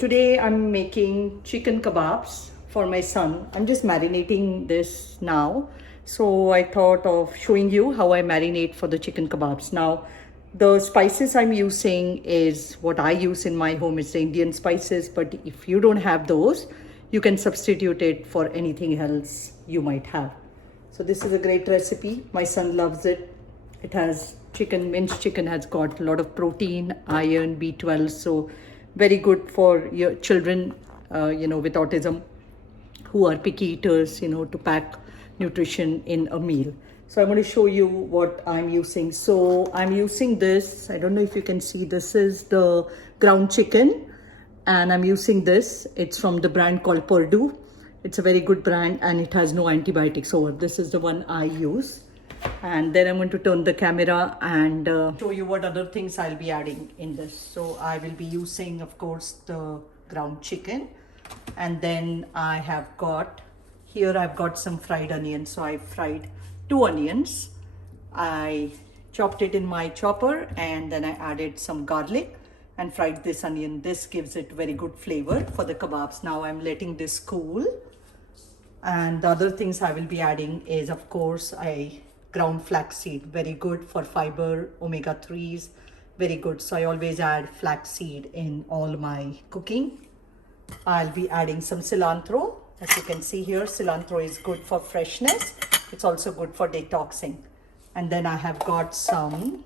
Today I'm making chicken kebabs for my son. I'm just marinating this now. So I thought of showing you how I marinate for the chicken kebabs. Now, the spices I'm using is what I use in my home. It's the Indian spices, but if you don't have those, you can substitute it for anything else you might have. So this is a great recipe. My son loves it. It has chicken, minced chicken has got a lot of protein, iron, B12. So very good for your children, with autism who are picky eaters, to pack nutrition in a meal. So I'm going to show you what I'm using. So I'm using this. I don't know if you can see, this is the ground chicken. And I'm using this. It's from the brand called Purdue. It's a very good brand and it has no antibiotics. So this is the one I use. And then I'm going to turn the camera and show you what other things I'll be adding in this. So I will be using, of course, the ground chicken. And then I've got some fried onions. So I fried 2 onions. I chopped it in my chopper and then I added some garlic and fried this onion. This gives it very good flavor for the kebabs. Now I'm letting this cool. And the other things I will be adding is, of course, I ground flaxseed, very good for fiber, omega-3s, very good. So I always add flaxseed in all my cooking. I'll be adding some cilantro. As you can see here, cilantro is good for freshness. It's also good for detoxing. And then I have got some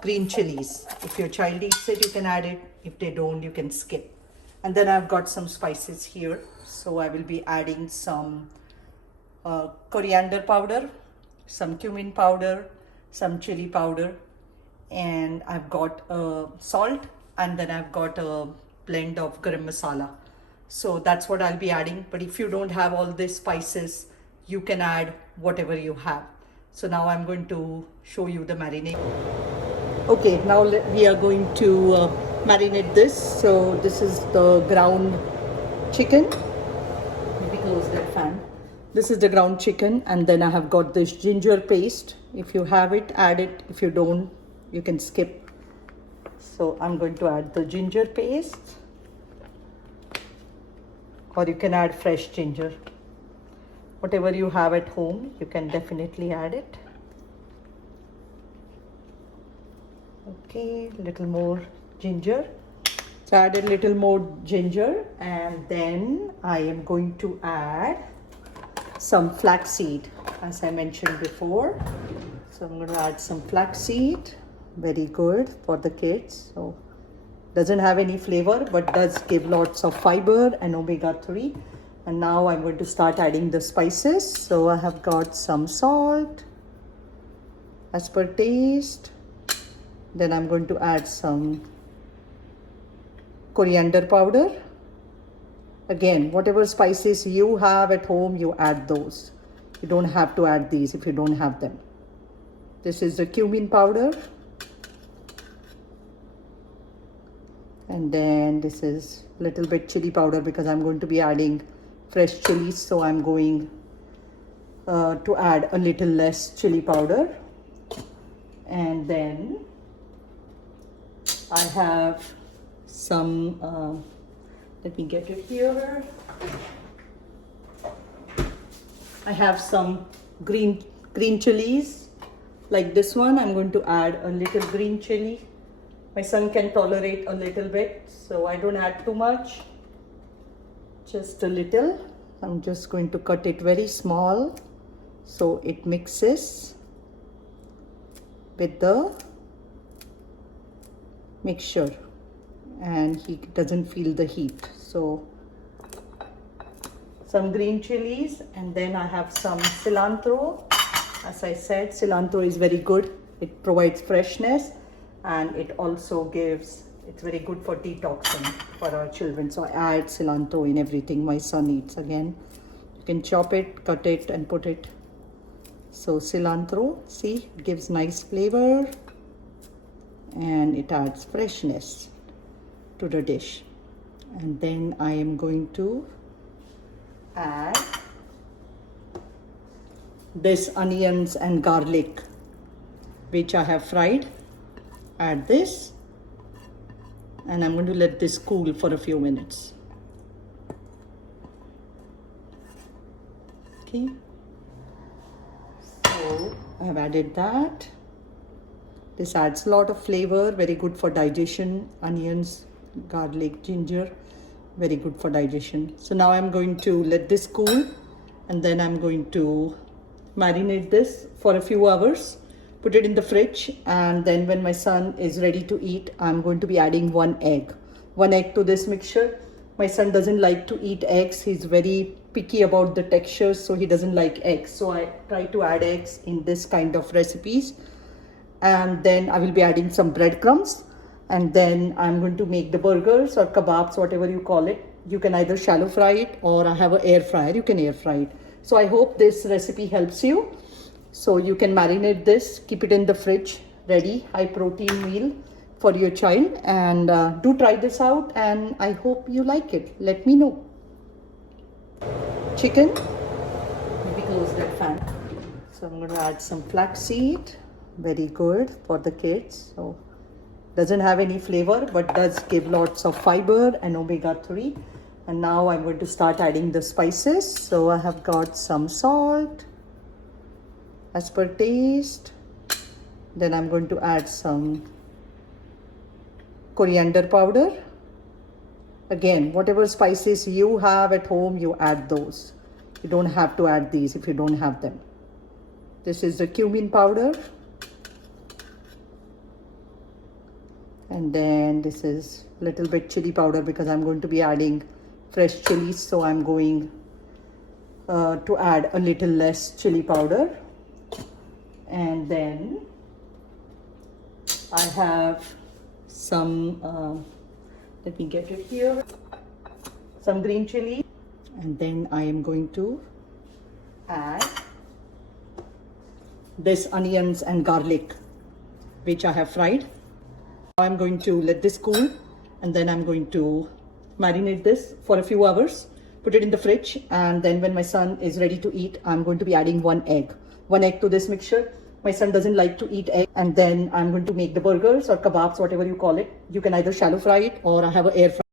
green chilies. If your child eats it, you can add it. If they don't, you can skip. And then I've got some spices here. So I will be adding some coriander powder, some cumin powder, some chili powder, and I've got salt, and then I've got a blend of garam masala. So that's what I'll be adding. But if you don't have all these spices, you can add whatever you have. So now I'm going to show you the marinade. Okay, now we are going to marinate this. So this is the ground chicken. Maybe close that fan. This is the ground chicken, and then I have got this ginger paste. If you have it, add it. If you don't, you can skip. So I'm going to add the ginger paste, or you can add fresh ginger. Whatever you have at home, you can definitely add it. Okay, little more ginger. So I added a little more ginger, and then I am going to add some flaxseed, as I mentioned before. So I'm going to add some flaxseed, very good for the kids. So doesn't have any flavor, but does give lots of fiber and omega-3. And now I'm going to start adding the spices. So I have got some salt as per taste. Then I'm going to add some coriander powder. Again, whatever spices you have at home, you add those. You don't have to add these if you don't have them. This is the cumin powder. And then this is a little bit chili powder because I'm going to be adding fresh chilies. So I'm going to add a little less chili powder. And then I have some, let me get it here. I have some green chilies like this one. I'm going to add a little green chili. My son can tolerate a little bit, so I don't add too much, just a little. I'm just going to cut it very small so it mixes with the mixture and he doesn't feel the heat. So some green chilies, and then I have some cilantro. As I said, cilantro is very good. It provides freshness and it also it's very good for detoxing for our children. So I add cilantro in everything my son eats. Again, you can chop it, cut it and put it. So cilantro, see, it gives nice flavor and it adds freshness to the dish. And then I am going to add this onions and garlic which I have fried. Add this and I'm going to let this cool for a few minutes. Okay, so I have added that. This adds a lot of flavor, very good for digestion. Onions, garlic, ginger, very good for digestion. So now I'm going to let this cool, and then I'm going to marinate this for a few hours, put it in the fridge, and then when my son is ready to eat, I'm going to be adding one egg to this mixture. My son doesn't like to eat eggs. He's very picky about the textures, so he doesn't like eggs. So I try to add eggs in this kind of recipes. And then I will be adding some breadcrumbs, and then I'm going to make the burgers or kebabs, whatever you call it. You can either shallow fry it, or I have an air fryer, you can air fry it. So I hope this recipe helps you. So you can marinate this, keep it in the fridge, ready, high protein meal for your child. And do try this out, and I hope you like it. Let me know. Chicken, maybe close that fan. So I'm going to add some flaxseed. Very good for the kids. So doesn't have any flavor, but does give lots of fiber and omega-3. And now I'm going to start adding the spices. So I have got some salt as per taste. Then I'm going to add some coriander powder. Again, whatever spices you have at home, you add those. You don't have to add these if you don't have them. This is the cumin powder. And then this is a little bit chili powder, because I'm going to be adding fresh chilies. So I'm going to add a little less chili powder. And then I have some, let me get it here, some green chili. And then I am going to add this onions and garlic, which I have fried. I'm going to let this cool, and then I'm going to marinate this for a few hours, put it in the fridge, and then when my son is ready to eat, I'm going to be adding one egg to this mixture. My son doesn't like to eat egg. And then I'm going to make the burgers or kebabs, whatever you call it. You can either shallow fry it, or I have an air fryer.